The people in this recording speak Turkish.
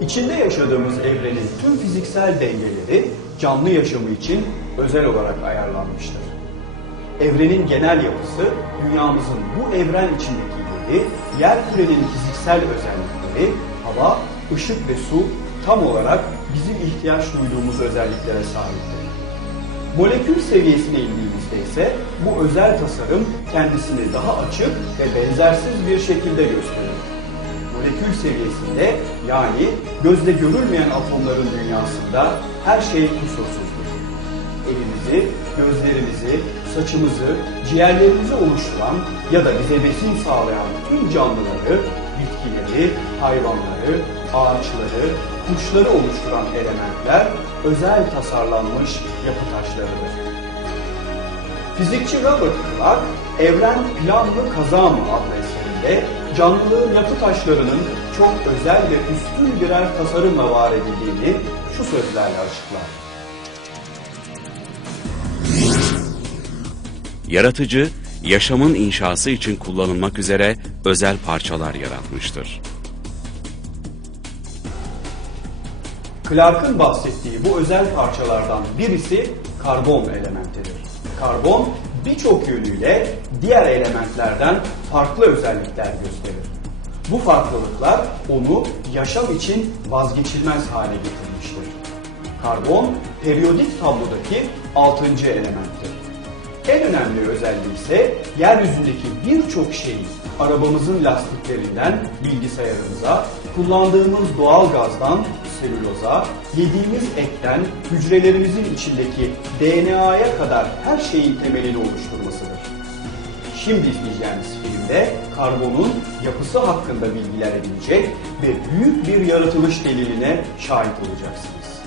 İçinde yaşadığımız evrenin tüm fiziksel dengeleri canlı yaşamı için özel olarak ayarlanmıştır. Evrenin genel yapısı, dünyamızın bu evren içindeki yeri, yer kürenin fiziksel özellikleri, hava, ışık ve su tam olarak bizim ihtiyaç duyduğumuz özelliklere sahiptir. Molekül seviyesine indiğimizde ise bu özel tasarım kendisini daha açık ve benzersiz bir şekilde gösterir. Molekül seviyesinde yani gözle görülmeyen atomların dünyasında her şey kusursuzdur. Elimizi, gözlerimizi, saçımızı, ciğerlerimizi oluşturan ya da bize besin sağlayan tüm canlıları, bitkileri, hayvanları, ağaçları, kuşları oluşturan elementler özel tasarlanmış yapı taşlarıdır. Fizikçi Robert Clark, Evren Plan mı Kaza mı adlı eserinde canlılığın yapı taşlarının çok özel ve üstün birer tasarımla var edildiğini şu sözlerle açıklar. Yaratıcı, yaşamın inşası için kullanılmak üzere özel parçalar yaratmıştır. Clark'ın bahsettiği bu özel parçalardan birisi karbon elementidir. Karbon birçok yönüyle diğer elementlerden farklı özellikler gösterir. Bu farklılıklar onu yaşam için vazgeçilmez hale getirmiştir. Karbon periyodik tablodaki 6. elementtir. En önemli özelliği ise yeryüzündeki birçok şeyi arabamızın lastiklerinden bilgisayarımıza, kullandığımız doğal gazdan selüloza, yediğimiz etten hücrelerimizin içindeki DNA'ya kadar her şeyin temelini oluşturmasıdır. Şimdi izleyeceğiniz filmde karbonun yapısı hakkında bilgiler edinecek ve büyük bir yaratılış deliline şahit olacaksınız.